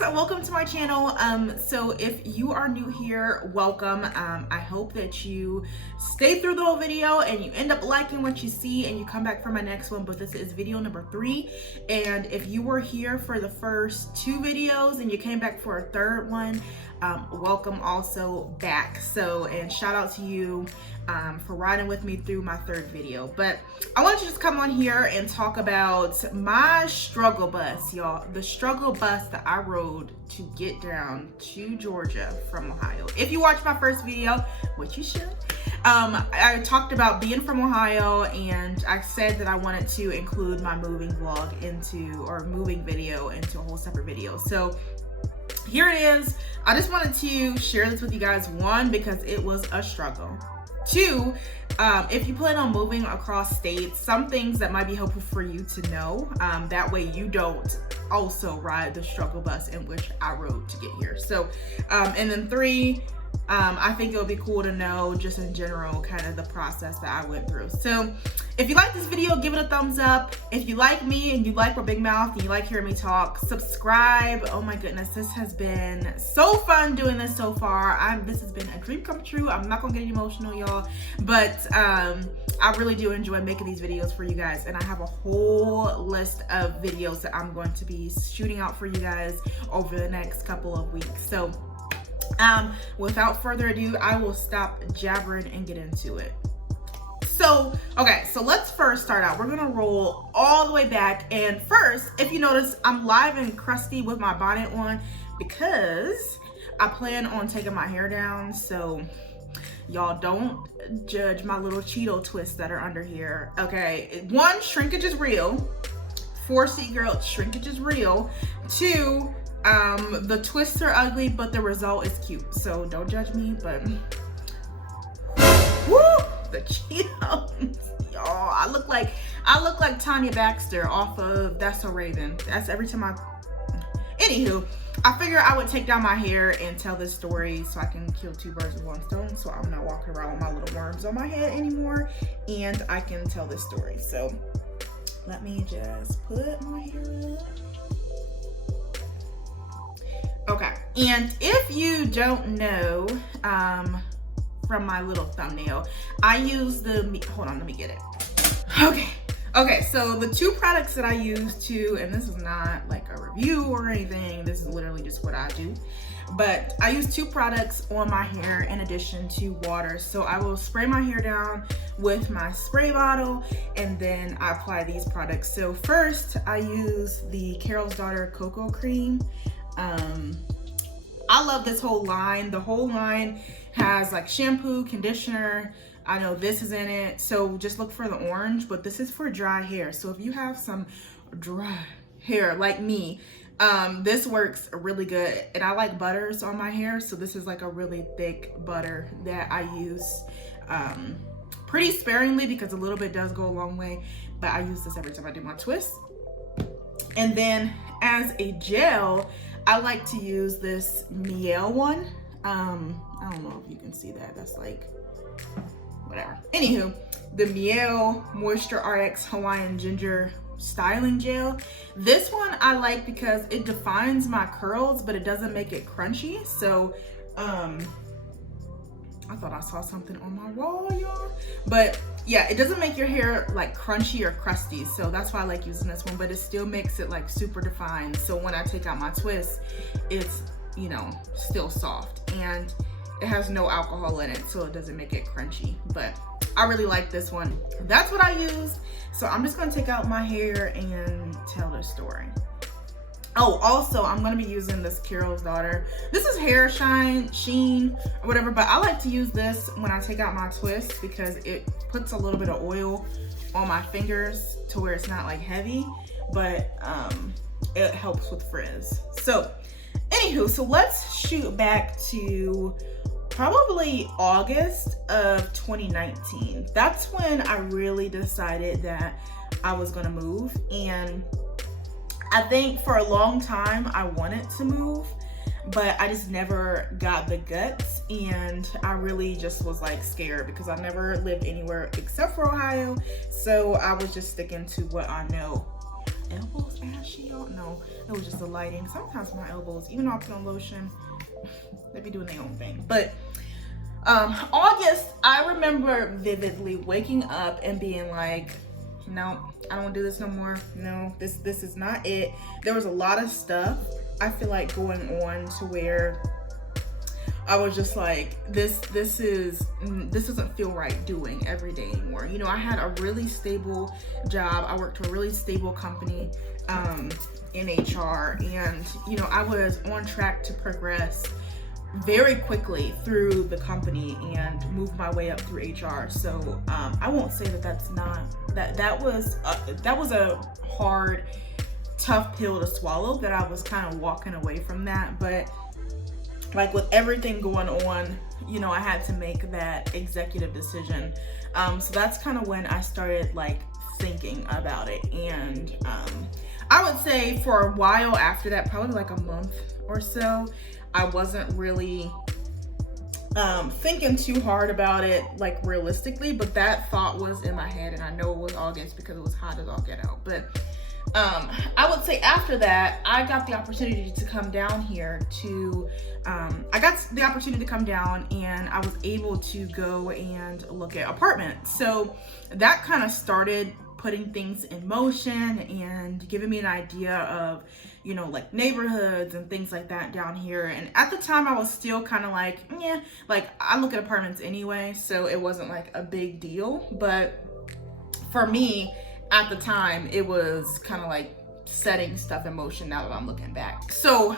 welcome to my channel. So if you are new here, welcome. I hope that you stay through the whole video and you end up liking what you see and you come back for my next one. But this is video number 3, and if you were here for the first 2 videos and you came back for a third one, welcome also back. So, and shout out to you for riding with me through my 3rd video. But I want to just come on here and talk about my struggle bus, y'all. The struggle bus that I rode to get down to Georgia from Ohio. If you watched my first video, which you should, I talked about being from Ohio, and I said that I wanted to include my moving vlog into, or moving video into a whole separate video. So here it is. I just wanted to share this with you guys. 1, because it was a struggle. 2, if you plan on moving across states, some things that might be helpful for you to know. That way you don't also ride the struggle bus in which I rode to get here. So, and then 3, I think it would be cool to know just in general kind of the process that I went through. So if you like this video, give it a thumbs up. If you like me and you like my big mouth and you like hearing me talk, subscribe. Oh my goodness, this has been so fun doing this so far. This has been a dream come true. I'm not gonna get emotional, y'all, but I really do enjoy making these videos for you guys, and I have a whole list of videos that I'm going to be shooting out for you guys over the next couple of weeks. So without further ado, I will stop jabbering and get into it. So, okay, so let's first start out. We're gonna roll all the way back, and first, if you notice, I'm live and crusty with my bonnet on because I plan on taking my hair down. So y'all don't judge my little Cheeto twists that are under here. Okay, 1, shrinkage is real. 4C girl, shrinkage is real. 2, the twists are ugly, but the result is cute. So don't judge me, but woo, the Cheetos, y'all. I look like Tanya Baxter off of That's So Raven. That's every time Anywho, I figured I would take down my hair and tell this story so I can kill 2 birds with 1 stone. So I'm not walking around with my little worms on my head anymore, and I can tell this story. So let me just put my hair up. Okay, and if you don't know, from my little thumbnail, I use hold on, let me get it. Okay, so the 2 products that I use and this is not like a review or anything, this is literally just what I do, but I use 2 products on my hair in addition to water. So I will spray my hair down with my spray bottle, and then I apply these products. So first, I use the Carol's Daughter Cocoa Cream. I love this whole line. The whole line has like shampoo, conditioner. I know this is in it, so just look for the orange, but this is for dry hair. So if you have some dry hair like me, this works really good. And I like butters on my hair, so this is like a really thick butter that I use pretty sparingly because a little bit does go a long way, but I use this every time I do my twists. And then as a gel, I like to use this Miel one. I don't know if you can see that. That's like, whatever. Anywho, the Miel Moisture RX Hawaiian Ginger Styling Gel. This one I like because it defines my curls, but it doesn't make it crunchy. So, I thought I saw something on my wall, y'all. But yeah, it doesn't make your hair like crunchy or crusty. So that's why I like using this one, but it still makes it like super defined. So when I take out my twist, it's, you know, still soft, and it has no alcohol in it, so it doesn't make it crunchy. But I really like this one. That's what I use. So I'm just gonna take out my hair and tell the story. Oh, also, I'm gonna be using this Carol's Daughter. This is Hair Sheen or whatever, but I like to use this when I take out my twist because it puts a little bit of oil on my fingers to where it's not like heavy, but it helps with frizz. So, anywho, so let's shoot back to probably August of 2019. That's when I really decided that I was gonna move, and I think for a long time I wanted to move, but I just never got the guts, and I really just was like scared because I never lived anywhere except for Ohio. So I was just sticking to what I know. elbows ashy, y'all? No, it was just the lighting. Sometimes my elbows, even though I put on lotion, they be doing their own thing. But August, I remember vividly waking up and being like, no, I don't want to do this no more. No, this is not it. There was a lot of stuff, I feel like, going on to where I was just like, this doesn't feel right doing every day anymore. You know, I had a really stable job. I worked for a really stable company in HR, and you know, I was on track to progress very quickly through the company and move my way up through HR. So I won't say that was a hard, tough pill to swallow, that I was kind of walking away from that. But like with everything going on, you know, I had to make that executive decision. So that's kind of when I started like thinking about it. And I would say for a while after that, probably like a month or so, I wasn't really thinking too hard about it, like realistically, but that thought was in my head, and I know it was August because it was hot as all get out. But I would say after that, I got the opportunity to come down here to, and I was able to go and look at apartments. So that kind of started putting things in motion and giving me an idea of, you know, like neighborhoods and things like that down here. And at the time I was still kind of like, yeah, like I look at apartments anyway, so it wasn't like a big deal. But for me at the time, it was kind of like setting stuff in motion now that I'm looking back. So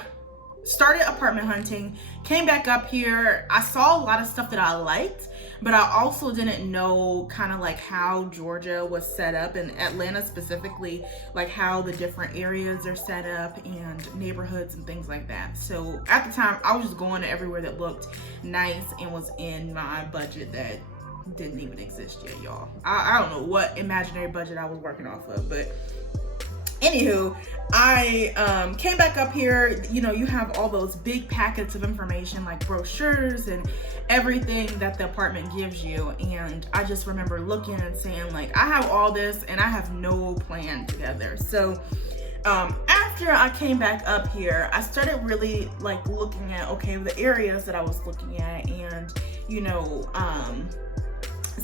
started apartment hunting, came back up here. I saw a lot of stuff that I liked, but I also didn't know kind of like how Georgia was set up, and Atlanta specifically, like how the different areas are set up and neighborhoods and things like that. So at the time, I was just going to everywhere that looked nice and was in my budget that didn't even exist yet, y'all. I don't know what imaginary budget I was working off of, but anywho, I came back up here. You know, you have all those big packets of information like brochures and everything that the apartment gives you, and I just remember looking and saying like, I have all this and I have no plan together. So after I came back up here, I started really like looking at, okay, the areas that I was looking at, and you know,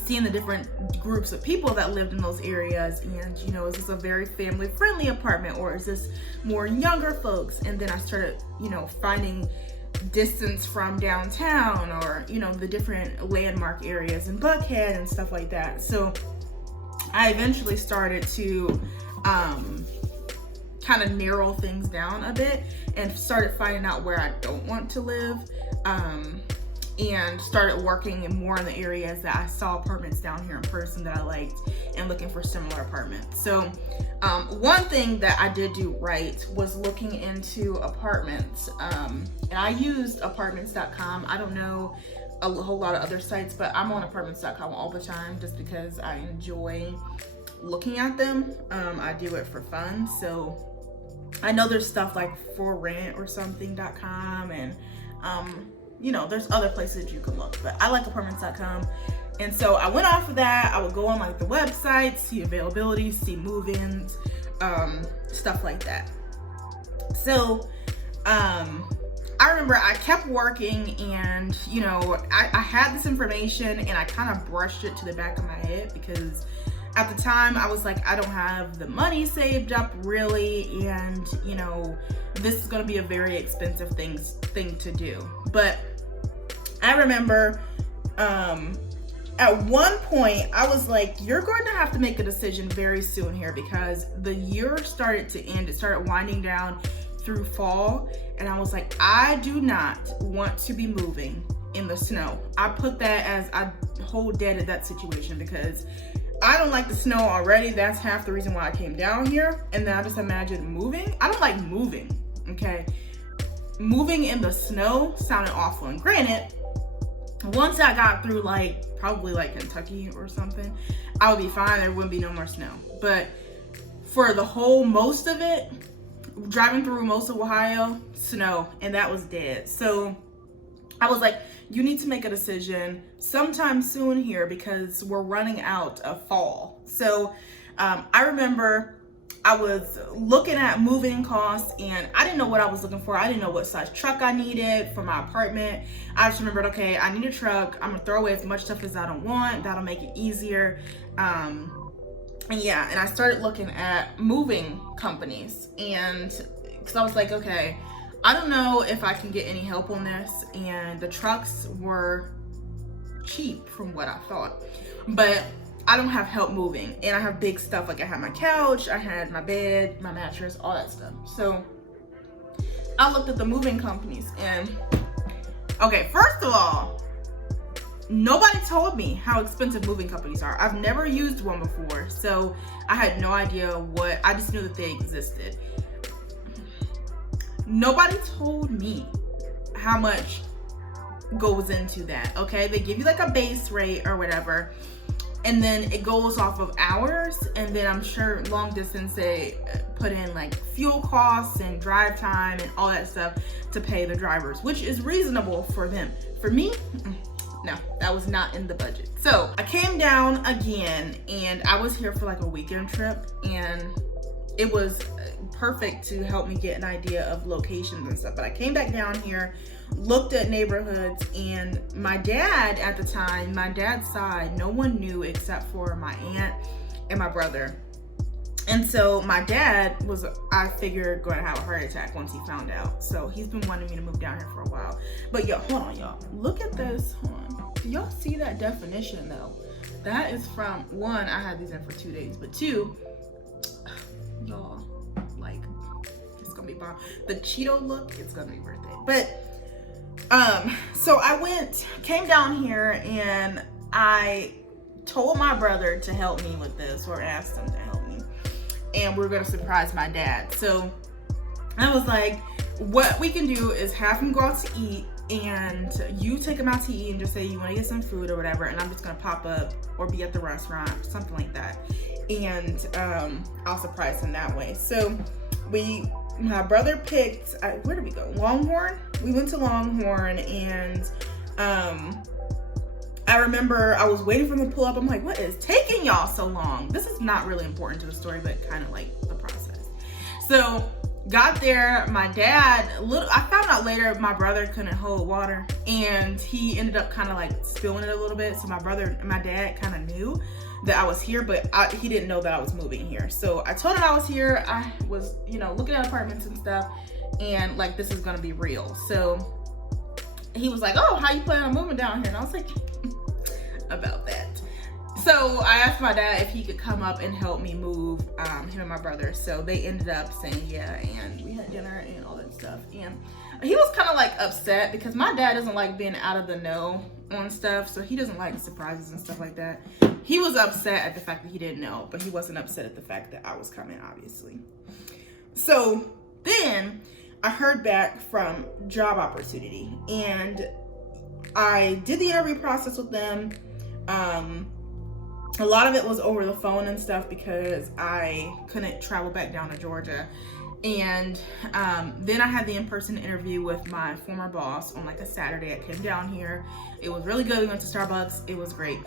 seeing the different groups of people that lived in those areas, and you know, is this a very family friendly apartment, or is this more younger folks? And then I started, you know, finding distance from downtown, or you know, the different landmark areas in Buckhead and stuff like that. So I eventually started to kind of narrow things down a bit and started finding out where I don't want to live, and started working more in the areas that I saw apartments down here in person that I liked, and looking for similar apartments. So one thing that I did do right was looking into apartments. And I used apartments.com. I don't know a whole lot of other sites, but I'm on apartments.com all the time just because I enjoy looking at them. I do it for fun. So I know there's stuff like for rent or something.com, and you know, there's other places you can look, but I like apartments.com. And so I went off of that. I would go on like the website, see availability, see move-ins, stuff like that. So I remember I kept working, and you know, I had this information and I kind of brushed it to the back of my head, because at the time I was like, I don't have the money saved up really, and you know, this is going to be a very expensive thing to do. But I remember at one point I was like, you're going to have to make a decision very soon here, because the year started to end. It started winding down through fall, and I was like, I do not want to be moving in the snow. I put that as, I hold dead at that situation, because I don't like the snow already. That's half the reason why I came down here. And then I just imagine moving. I don't like moving, okay? Moving in the snow sounded awful. And granted, once I got through like, probably like Kentucky or something, I would be fine. There wouldn't be no more snow. But for the whole, most of it, driving through most of Ohio, snow, and that was dead. So I was like, you need to make a decision sometime soon here, because we're running out of fall. So I remember I was looking at moving costs, and I didn't know what I was looking for. I didn't know what size truck I needed for my apartment. I just remembered, okay, I need a truck. I'm gonna throw away as much stuff as I don't want. That'll make it easier. And yeah, and I started looking at moving companies, and because I was like, okay, I don't know if I can get any help on this. And the trucks were cheap from what I thought, but I don't have help moving, and I have big stuff. Like I had my couch, I had my bed, my mattress, all that stuff. So I looked at the moving companies, and okay, first of all, nobody told me how expensive moving companies are. I've never used one before, so I had no idea what, I just knew that they existed. Nobody told me how much goes into that, okay? They give you like a base rate or whatever, and then it goes off of hours, and then I'm sure long distance they put in like fuel costs and drive time and all that stuff to pay the drivers, which is reasonable for them. For me, no, that was not in the budget. So I came down again, and I was here for like a weekend trip, and it was perfect to help me get an idea of locations and stuff. But I came back down here, looked at neighborhoods, and my dad at the time, my dad's side, no one knew except for my aunt and my brother. And so my dad was, I figured, going to have a heart attack once he found out. So he's been wanting me to move down here for a while. But yo, hold on, y'all. Look at this. Hold on. Do y'all see that definition though? That is from, one, I had these in for 2 days, but two, y'all, like, it's gonna be bomb. The Cheeto look, it's gonna be worth it. But so I came down here, and I told my brother to help me with this, or asked him to help me, and we're gonna surprise my dad. So I was like, what we can do is have him go out to eat, and you take him out to eat and just say you want to get some food or whatever, and I'm just gonna pop up or be at the restaurant, something like that, and I'll surprise him that way. So my brother picked, where did we go? Longhorn. We went to Longhorn, and I remember I was waiting for them to pull up. I'm like, what is taking y'all so long? This is not really important to the story, but kind of like the process. So got there, my dad, I found out later my brother couldn't hold water, and he ended up kind of like spilling it a little bit. So my dad kind of knew that I was here, but he didn't know that I was moving here. So I told him I was here. I was, looking at apartments and stuff, and like, this is gonna be real. So he was like, oh, how you planning on moving down here? And I was like, about that. So I asked my dad if he could come up and help me move, him and my brother. So they ended up saying yeah, and we had dinner and all that stuff. And he was kind of like upset because my dad doesn't like being out of the know on stuff, so he doesn't like surprises and stuff like that. He was upset at the fact that he didn't know, but he wasn't upset at the fact that I was coming, obviously. So then I heard back from Job Opportunity, and I did the interview process with them. A lot of it was over the phone and stuff because I couldn't travel back down to Georgia. And then I had the in-person interview with my former boss on like a Saturday. I came down here. It was really good. We went to Starbucks. It was great.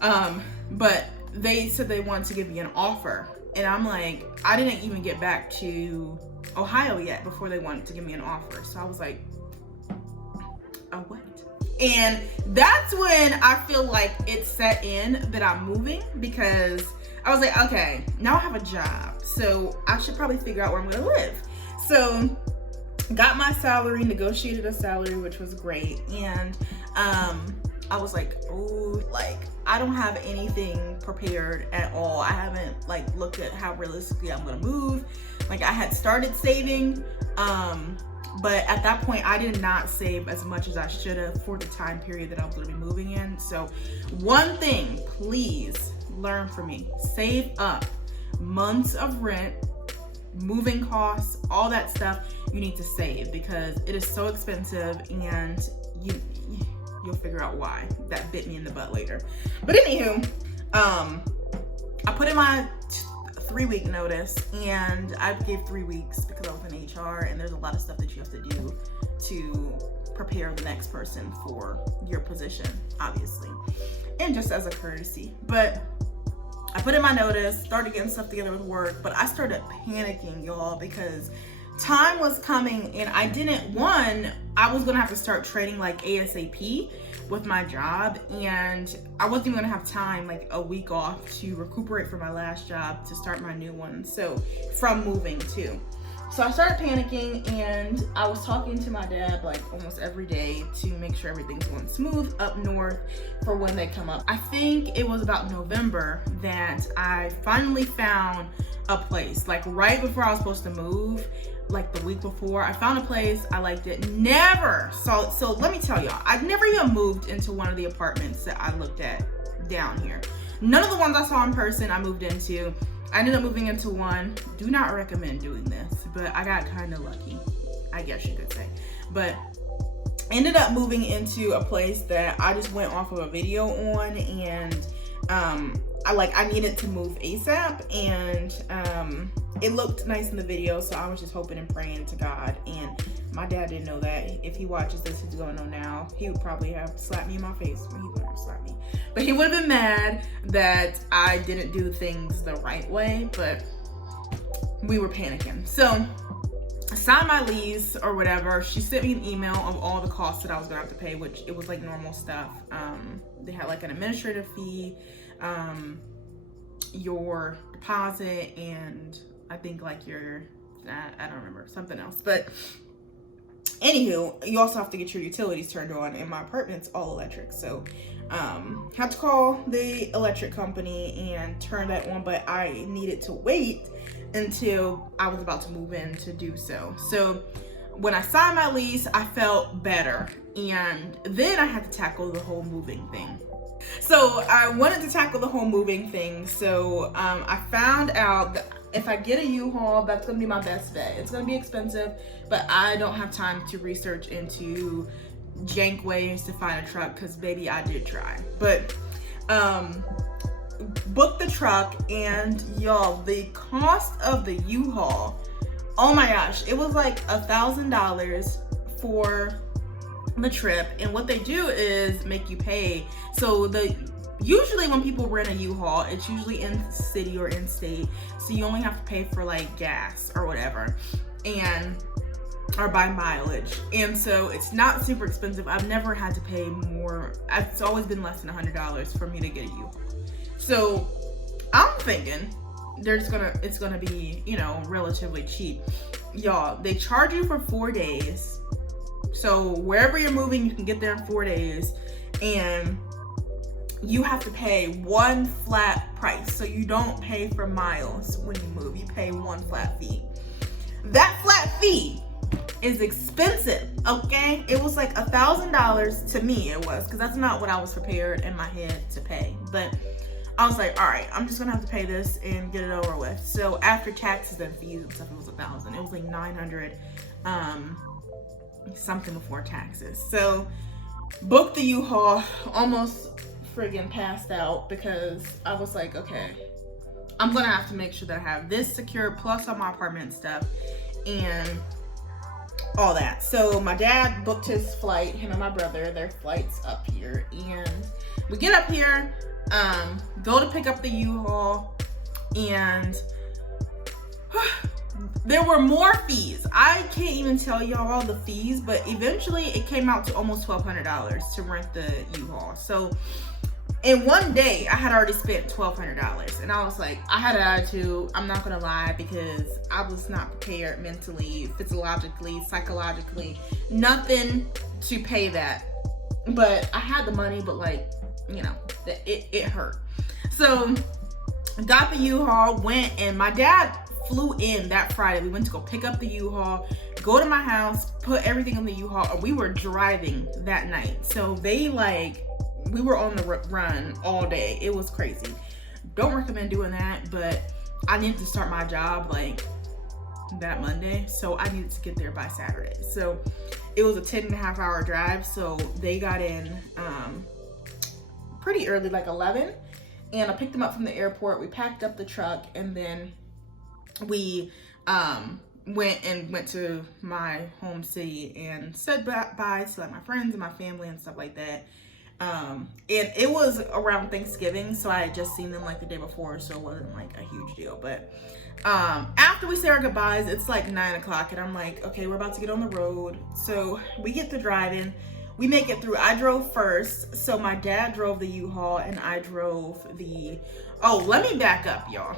But they said they wanted to give me an offer. And I'm like, I didn't even get back to Ohio yet before they wanted to give me an offer. So I was like, oh, what? And that's when I feel like it set in that I'm moving, because I was like, okay, now I have a job, so I should probably figure out where I'm gonna live. So got my salary, negotiated a salary, which was great. And I was like, oh, like, I don't have anything prepared at all. I haven't like looked at how realistically I'm gonna move. Like, I had started saving, but at that point I did not save as much as I should have for the time period that I was gonna be moving in. So one thing, please learn from me: save up. Months of rent, moving costs, all that stuff you need to save, because it is so expensive, and you'll figure out why. That bit me in the butt later. But anywho, I put in my 3-week notice, and I gave 3 weeks because I was in HR, and there's a lot of stuff that you have to do to prepare the next person for your position, obviously, and just as a courtesy. But I put in my notice, started getting stuff together with work, but I started panicking, y'all, because time was coming and I was gonna have to start training like ASAP with my job, and I wasn't even gonna have time, like a week off, to recuperate from my last job to start my new one. So from moving too. So I started panicking, and I was talking to my dad like almost every day to make sure everything's going smooth up north for when they come up. I think it was about November that I finally found a place, like right before I was supposed to move, like the week before. I found a place, I liked it. So let me tell y'all, I've never even moved into one of the apartments that I looked at down here. None of the ones I saw in person I moved into. I ended up moving into one. Do not recommend doing this, but I got kind of lucky, I guess you could say. But ended up moving into a place that I just went off of a video on, and I needed to move ASAP, and it looked nice in the video, so I was just hoping and praying to God. And my dad didn't know that. If he watches this, he's going to know now. He would probably have slapped me in my face. He wouldn't have slapped me, but he would have been mad that I didn't do things the right way. But we were panicking. So I signed my lease or whatever. She sent me an email of all the costs that I was gonna have to pay, which it was like normal stuff. They had like an administrative fee, your deposit, and I think like your, I don't remember, something else. But anywho, you also have to get your utilities turned on, and my apartment's all electric. So had to call the electric company and turn that on, but I needed to wait until I was about to move in to do so. So when I signed my lease, I felt better, and then I had to tackle the whole moving thing. So I wanted to tackle the whole moving thing. So I found out that if I get a U-Haul, that's gonna be my best bet. It's gonna be expensive, but I don't have time to research into jank ways to find a truck, because baby, I did try. But booked the truck, and y'all, the cost of the U-Haul, oh my gosh, it was like $1,000 for the trip. And what they do is make you pay. So usually when people rent a U-Haul, it's usually in city or in state, so you only have to pay for like gas or whatever, or by mileage. And so it's not super expensive. I've never had to pay more. It's always been less than $100 for me to get a U-Haul. So I'm thinking it's gonna be, relatively cheap. Y'all, they charge you for 4 days. So wherever you're moving, you can get there in 4 days, and you have to pay one flat price. So you don't pay for miles when you move, you pay one flat fee. That flat fee is expensive, okay? It was like $1,000 to me, it was, because that's not what I was prepared in my head to pay. But I was like, all right, I'm just gonna have to pay this and get it over with. So after taxes and fees and stuff, it was $1,000. It was like $900 something before taxes. So booked the U-Haul, almost friggin' passed out, because I was like, okay, I'm gonna have to make sure that I have this secured, plus all my apartment stuff and all that. So my dad booked his flight, him and my brother, their flights up here, and we get up here, go to pick up the U-Haul, and there were more fees. I can't even tell y'all all the fees, but eventually it came out to almost $1,200 to rent the U-Haul. So in one day, I had already spent $1,200, and I was like, I had an attitude, I'm not gonna lie, because I was not prepared mentally, physiologically, psychologically, nothing to pay that. But I had the money, but like, it hurt. So got the U-Haul, went, and my dad flew in that Friday. We went to go pick up the U-Haul, go to my house, put everything in the U-Haul, and we were driving that night. So we were on the run all day. It was crazy. Don't recommend doing that, but I needed to start my job like that Monday, so I needed to get there by Saturday. So it was a 10.5-hour drive. So they got in pretty early, like 11, and I picked them up from the airport. We packed up the truck, and then we went to my home city and said bye to like my friends and my family and stuff like that. And it was around Thanksgiving, so I had just seen them like the day before, so it wasn't like a huge deal. But after we say our goodbyes, it's like 9 o'clock, and I'm like, okay, we're about to get on the road. So we get to driving. We make it through. I drove first, so my dad drove the U-Haul, and I drove the... Oh, let me back up, y'all.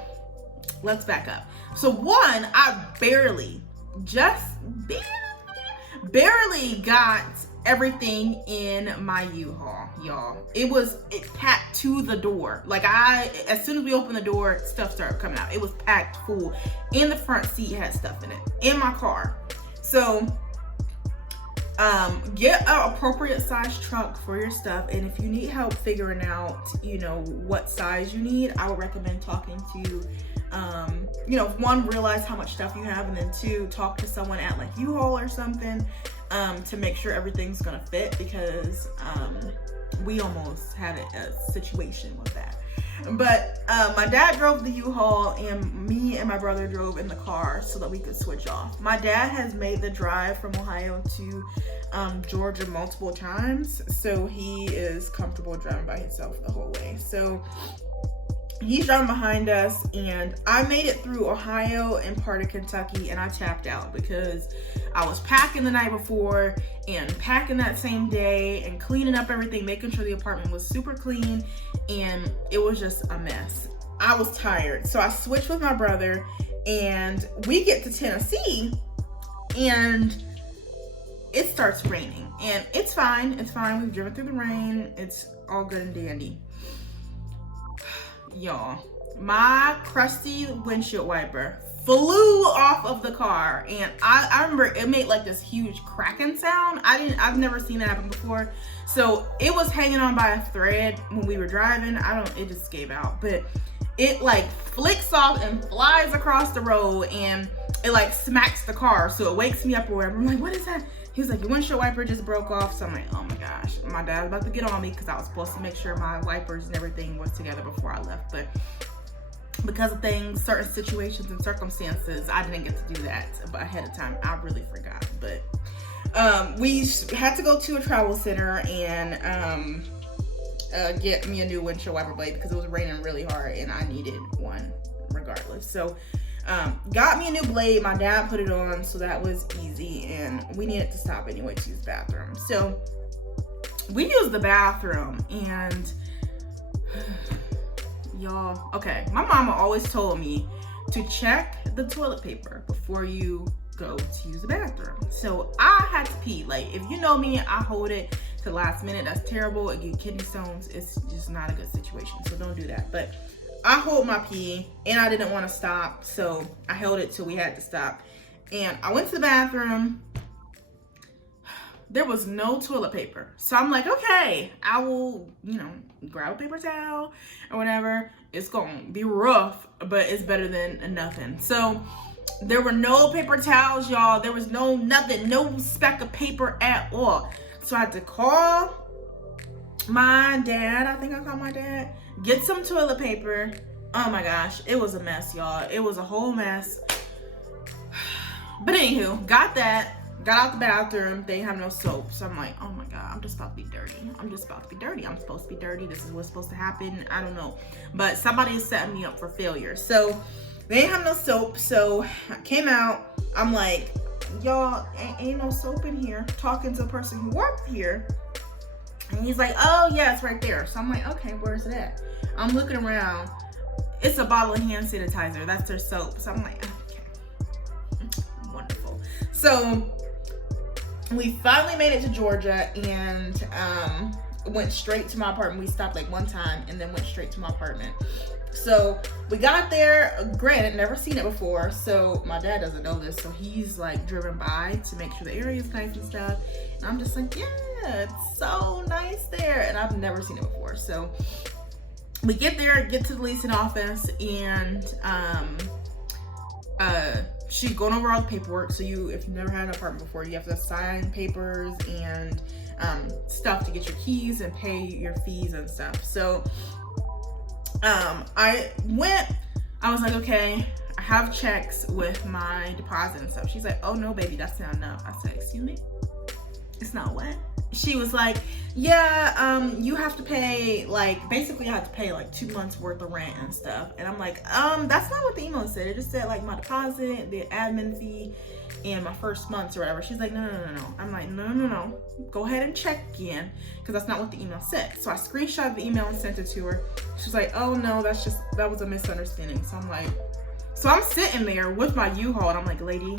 Let's back up. So one, I barely got everything in my U-Haul, y'all. It packed to the door. Like as soon as we opened the door, stuff started coming out. It was packed full. In the front seat had stuff in it. In my car. So get an appropriate size trunk for your stuff. And if you need help figuring out, you know, what size you need, I would recommend talking to you know, one, realize how much stuff you have, and then two, talk to someone at like U-Haul or something to make sure everything's gonna fit, because we almost had a situation with that. But my dad drove the U-Haul, and me and my brother drove in the car so that we could switch off. My dad has made the drive from Ohio to Georgia multiple times, so he is comfortable driving by himself the whole way. So he's driving behind us, and I made it through Ohio and part of Kentucky, and I tapped out because I was packing the night before and packing that same day and cleaning up everything, making sure the apartment was super clean, and it was just a mess. I was tired, so I switched with my brother, and we get to Tennessee, and it starts raining, and it's fine. We've driven through the rain. It's all good and dandy. Y'all, my crusty windshield wiper flew off of the car, and I remember it made like this huge cracking sound. I've never seen that happen before. So it was hanging on by a thread when we were driving. It just gave out, but it like flicks off and flies across the road, and it like smacks the car, so it wakes me up or whatever. I'm like, what is that? He's like, your windshield wiper just broke off. So I'm like, oh my gosh. My dad's about to get on me because I was supposed to make sure my wipers and everything was together before I left. But because of things, certain situations and circumstances, I didn't get to do that ahead of time. I really forgot. But we had to go to a travel center and get me a new windshield wiper blade because it was raining really hard and I needed one regardless. So got me a new blade. My dad put it on, so that was easy, and we needed to stop anyway to use the bathroom. So we used the bathroom, and y'all, okay, my mama always told me to check the toilet paper before you go to use the bathroom. So I had to pee. Like, if you know me, I hold it to the last minute. That's terrible. It gives kidney stones. It's just not a good situation, so don't do that. But I hold my pee, and I didn't want to stop, so I held it till we had to stop. And I went to the bathroom. There was no toilet paper. So I'm like, okay, I will, you know, grab a paper towel or whatever. It's going to be rough, but it's better than nothing. So there were no paper towels, y'all. There was nothing, no speck of paper at all. So I had to call my dad. I think I called my dad. Get some toilet paper. Oh my gosh, it was a mess, y'all. It was a whole mess. But anywho, got that. Got out the bathroom. They have no soap. So I'm like, oh my God, I'm just about to be dirty. I'm supposed to be dirty. This is what's supposed to happen. I don't know. But somebody is setting me up for failure. So they didn't have no soap. So I came out. I'm like, y'all, ain't no soap in here. Talking to the person who worked here. And he's like, oh yeah, it's right there. So I'm like, okay, where's it at? I'm looking around. It's a bottle of hand sanitizer. That's their soap. So I'm like, okay, wonderful. So we finally made it to Georgia and went straight to my apartment. We stopped like one time and then went straight to my apartment. So we got there, granted, never seen it before. So my dad doesn't know this. So he's like driven by to make sure the area is nice and stuff. And I'm just like, yeah, it's so nice there. And I've never seen it before. So we get there, get to the leasing office, and she's going over all the paperwork. So if you've never had an apartment before, you have to sign papers and stuff to get your keys and pay your fees and stuff. So I was like, okay, I have checks with my deposit and stuff. She's like, oh no, baby, that's not enough. I said, excuse me? It's not what? she was like, yeah, you have to pay, like, basically I have to pay like 2 months worth of rent and stuff. And I'm like, that's not what the email said. It just said like my deposit, the admin fee, and my first months or whatever. She's like, no. I'm like, no. Go ahead and check again, because that's not what the email said. So I screenshot the email and sent it to her. She's like, oh no, that was a misunderstanding. So I'm like, so I'm sitting there with my U-Haul and I'm like, lady,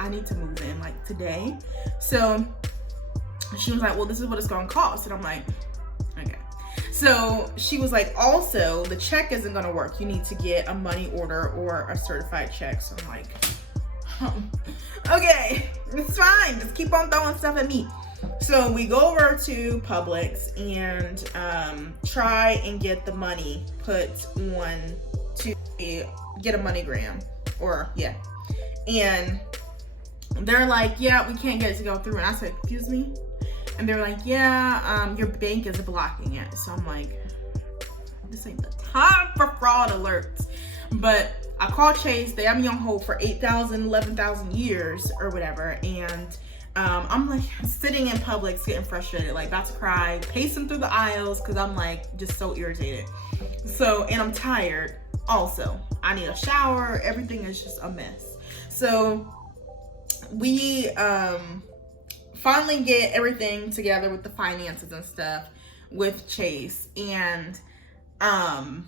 I need to move in like today. So she was like, well, this is what it's gonna cost. And I'm like, okay. So she was like, also, the check isn't gonna work. You need to get a money order or a certified check. So I'm like, okay, it's fine. Just keep on throwing stuff at me. So we go over to Publix and try and get the money put on to get a MoneyGram, or yeah. And they're like, yeah, we can't get it to go through. And I said, excuse me? And they're like, yeah, your bank is blocking it. So I'm like, this ain't the time for fraud alerts. But I called Chase. They have me on hold for 8,000, 11,000 years or whatever. And I'm like sitting in Publix getting frustrated, like about to cry, pacing through the aisles because I'm like just so irritated. So, and I'm tired also. I need a shower. Everything is just a mess. So we finally get everything together with the finances and stuff with Chase, and I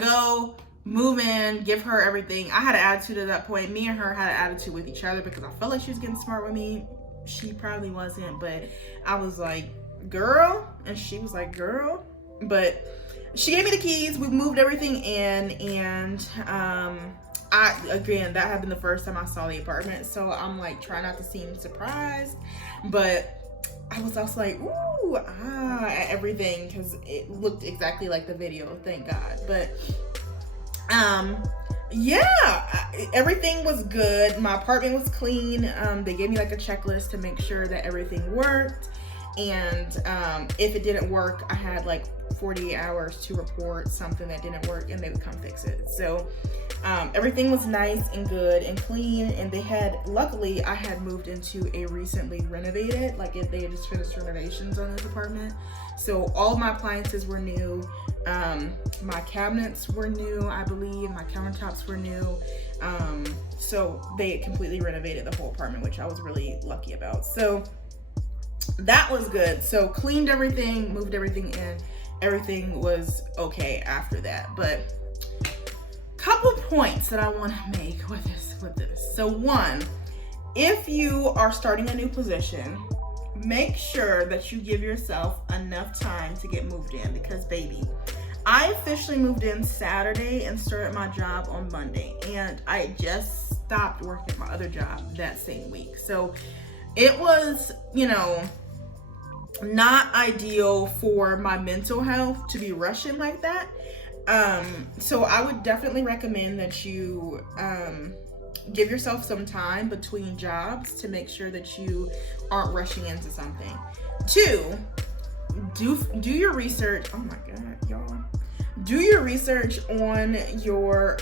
go move in, give her everything. I had an attitude at that point. Me and her had an attitude with each other because I felt like she was getting smart with me. She probably wasn't, but I was like, girl, and she was like, girl. But she gave me the keys. We moved everything in, and again, that had been the first time I saw the apartment, so I'm like trying not to seem surprised, but I was also like, ooh, at everything, because it looked exactly like the video, thank God. But yeah, everything was good. My apartment was clean. They gave me like a checklist to make sure that everything worked, and if it didn't work, I had like 48 hours to report something that didn't work, and they would come fix it. So everything was nice and good and clean, and they had, luckily I had moved into a recently renovated, like they had just finished renovations on this apartment, so all my appliances were new. My cabinets were new, I believe. My countertops were new. So they had completely renovated the whole apartment, which I was really lucky about. So that was good. So cleaned everything, moved everything in. Everything was okay after that. But couple points that I want to make with this. So one, if you are starting a new position, make sure that you give yourself enough time to get moved in, because baby, I officially moved in Saturday and started my job on Monday, and I just stopped working at my other job that same week. So it was, you know, not ideal for my mental health to be rushing like that. So I would definitely recommend that you give yourself some time between jobs to make sure that you aren't rushing into something. Two, do your research. Oh my God, y'all. Do your research on your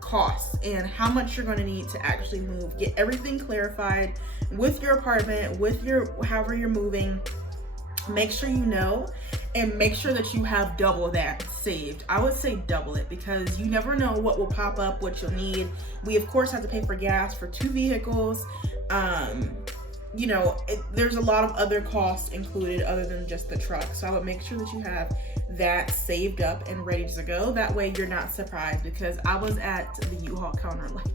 costs and how much you're going to need to actually move. Get everything clarified with your apartment, with your however you're moving. Make sure you know, and make sure that you have double that saved. I would say double it, because you never know what will pop up, what you'll need. We of course have to pay for gas for 2 vehicles. You know, there's a lot of other costs included other than just the truck. So I would make sure that you have that saved up and ready to go. That way you're not surprised, because I was at the U-Haul counter like,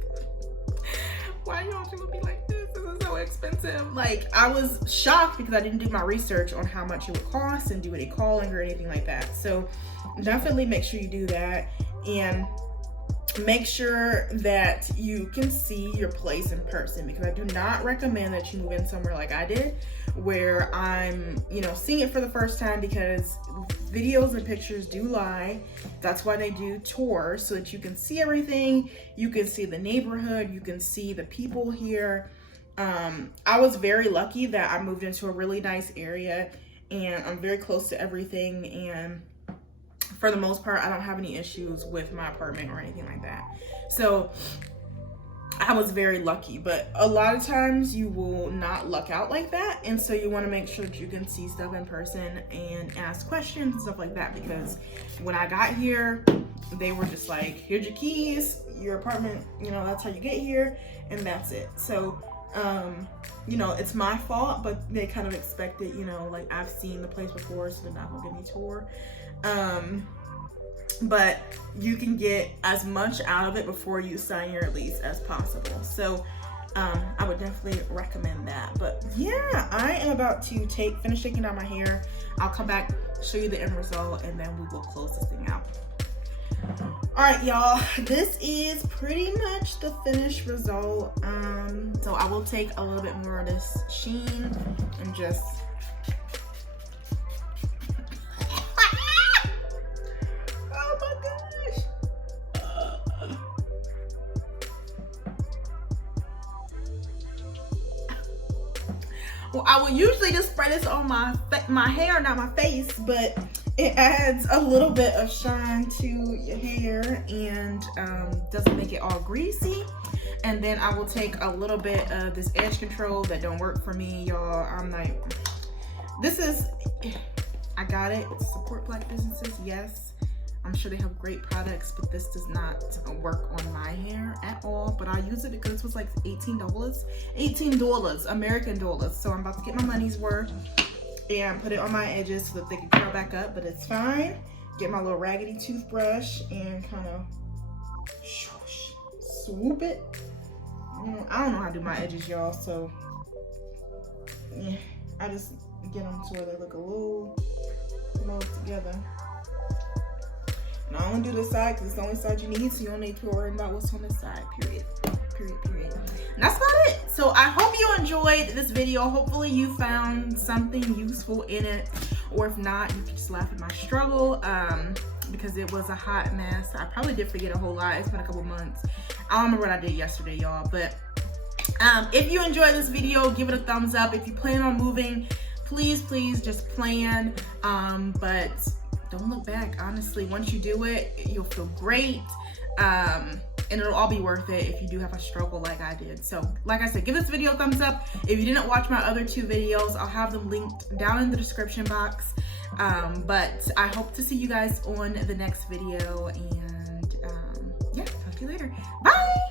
why y'all doing me like this? This is so expensive. Like, I was shocked because I didn't do my research on how much it would cost and do any calling or anything like that. So definitely make sure you do that, and make sure that you can see your place in person, because I do not recommend that you move in somewhere like I did, where I'm, you know, seeing it for the first time, because videos and pictures do lie. That's why they do tours, so that you can see everything. You can see the neighborhood, you can see the people here. I was very lucky that I moved into a really nice area, and I'm very close to everything, and for the most part, I don't have any issues with my apartment or anything like that. So I was very lucky, but a lot of times you will not luck out like that. And so you want to make sure that you can see stuff in person and ask questions and stuff like that, because when I got here, they were just like, here's your keys, your apartment, you know, that's how you get here, and that's it. So, you know, it's my fault, but they kind of expected, you know, like I've seen the place before, so they're not gonna give me a tour. But you can get as much out of it before you sign your lease as possible. So I would definitely recommend that. But yeah, I am about to finish taking down my hair. I'll come back, show you the end result, and then we will close this thing out. All right, y'all, this is pretty much the finished result. So I will take a little bit more of this sheen and just well, I would usually just spray this on my hair, not my face, but it adds a little bit of shine to your hair and doesn't make it all greasy. And then I will take a little bit of this edge control that don't work for me, y'all. I'm like, I got it. It's support Black businesses, yes. I'm sure they have great products, but this does not work on my hair at all. But I use it because this was like $18 American dollars. So I'm about to get my money's worth and put it on my edges so that they can curl back up, but it's fine. Get my little raggedy toothbrush and kind of swoop it. You know, I don't know how to do my edges, y'all, so yeah, I just get them to where they look a little more together. And I only do this side because it's the only side you need, so you don't need to worry about what's on this side, period. And that's about it. So I hope you enjoyed this video. Hopefully you found something useful in it, or if not, you can just laugh at my struggle, because it was a hot mess. I probably did forget a whole lot. It's been a couple months. I don't remember what I did yesterday, y'all, but if you enjoyed this video, give it a thumbs up. If you plan on moving, please just plan, but don't look back. Honestly, once you do it, you'll feel great, and it'll all be worth it if you do have a struggle like I did. So like I said, give this video a thumbs up. If you didn't watch my other 2 videos, I'll have them linked down in the description box. But I hope to see you guys on the next video, and yeah, talk to you later. Bye.